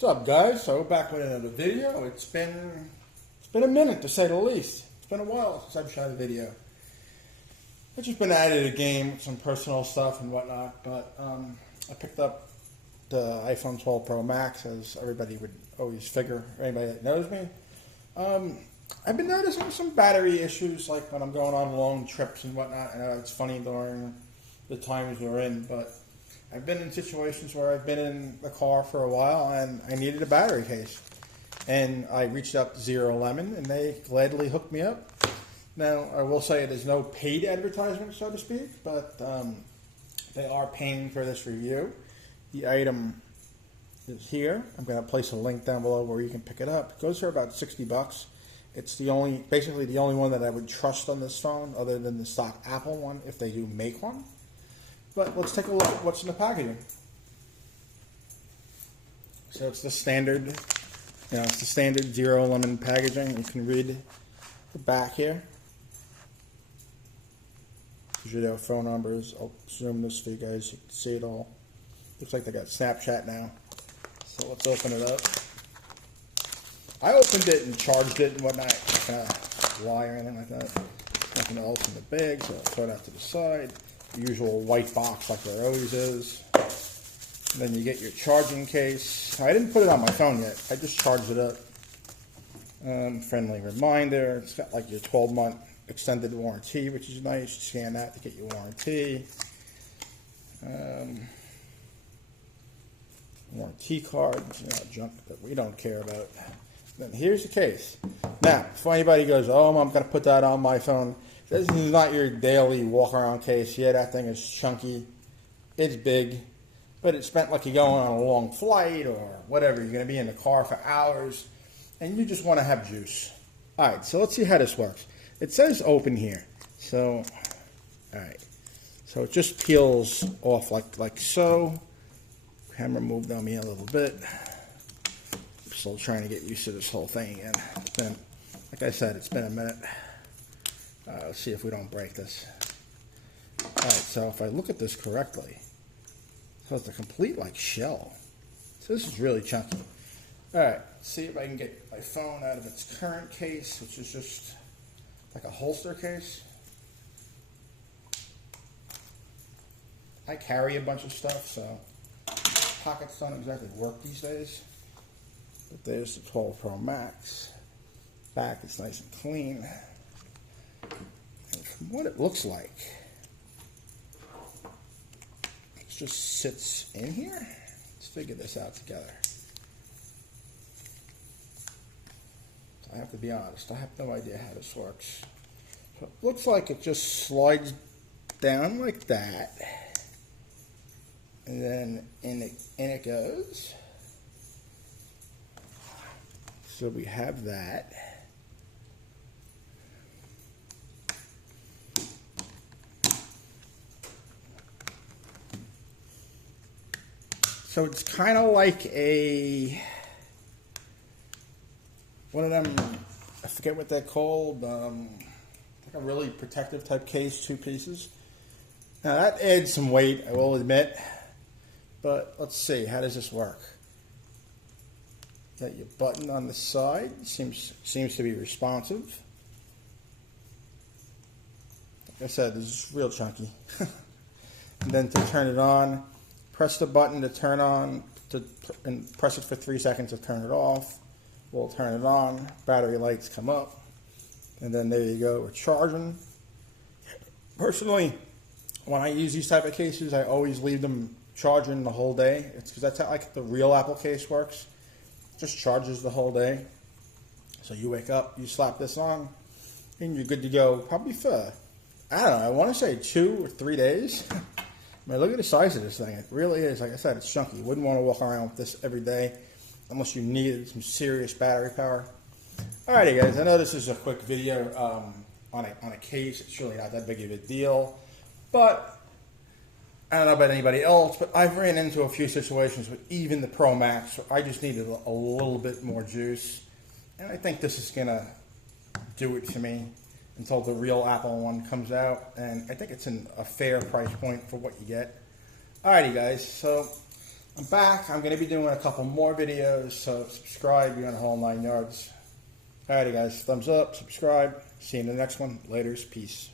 What's up, guys? So we're back with another video. It's been a minute, to say the least. It's been a while since I've shot a video. I've just been at it a game with some personal stuff and whatnot, but I picked up the iPhone 12 Pro Max, as everybody would always figure, anybody that knows me. I've been noticing some battery issues, like when I'm going on long trips and whatnot. I know it's funny during the times we're in, but I've been in situations where I've been in the car for a while and I needed a battery case. And I reached out to ZeroLemon and they gladly hooked me up. Now, I will say there's no paid advertisement, so to speak, but they are paying for this review. The item is here. I'm going to place a link down below where you can pick it up. It goes for about $60. It's basically the only one that I would trust on this phone, other than the stock Apple one, if they do make one. But let's take a look at what's in the packaging. So it's the standard, it's the standard ZeroLemon packaging. You can read the back here. Usually their phone numbers. I'll zoom this for you guys so you can see it all. Looks like they got Snapchat now. So let's open it up. I opened it and charged it and whatnot. Not gonna lie or anything like that. Nothing else in the bag, so I'll throw it out to the side. The usual white box like there always is. And then you get your charging case. I didn't put it on my phone yet. I just charged it up. Friendly reminder. It's got like your 12-month extended warranty, which is nice. You scan that to get your warranty. Warranty cards, junk that we don't care about. Then here's the case. Now, before anybody goes, oh, I'm going to put that on my phone. This is not your daily walk-around case. Yeah, that thing is chunky. It's big. But it's meant like you're going on a long flight or whatever. You're going to be in the car for hours. And you just want to have juice. Alright, so let's see how this works. It says open here. So, alright. So it just peels off like so. Camera moved on me a little bit. I'm still trying to get used to this whole thing again. Like I said, it's been a minute. Let's see if we don't break this. Alright, so if I look at this correctly, so it's a complete shell. So this is really chunky. Alright, let's see if I can get my phone out of its current case, which is just like a holster case. I carry a bunch of stuff, so pockets don't exactly work these days. But there's the 12 Pro Max. Back is nice and clean. And from what it looks like, it just sits in here. Let's figure this out together. So I have to be honest, I have no idea how this works. So it looks like it just slides down like that. And then in it goes. So we have that. So it's kind of like one of them, I forget what they're called, like a really protective type case, 2 pieces. Now that adds some weight, I will admit. But let's see, how does this work? Got your button on the side, seems to be responsive. Like I said, this is real chunky. And then to turn it on, press the button to turn on, and press it for 3 seconds to turn it off. We'll turn it on, battery lights come up, and then there you go, we're charging. Personally, when I use these type of cases, I always leave them charging the whole day. It's because that's how the real Apple case works. It just charges the whole day. So you wake up, you slap this on, and you're good to go probably for, I don't know, I want to say 2 or 3 days. I mean, look at the size of this thing. It really is, like I said, it's chunky. You wouldn't want to walk around with this every day unless you needed some serious battery power. Alrighty guys, I know this is a quick video on a case. It's really not that big of a deal. But I don't know about anybody else, but I've ran into a few situations with even the Pro Max where I just needed a little bit more juice. And I think this is going to do it for me until the real Apple one comes out. And I think it's a fair price point for what you get. Alrighty guys, so I'm back. I'm going to be doing a couple more videos, so subscribe. You're on the whole 9 yards. Alrighty, guys. Thumbs up, subscribe. See you in the next one. Laters. Peace.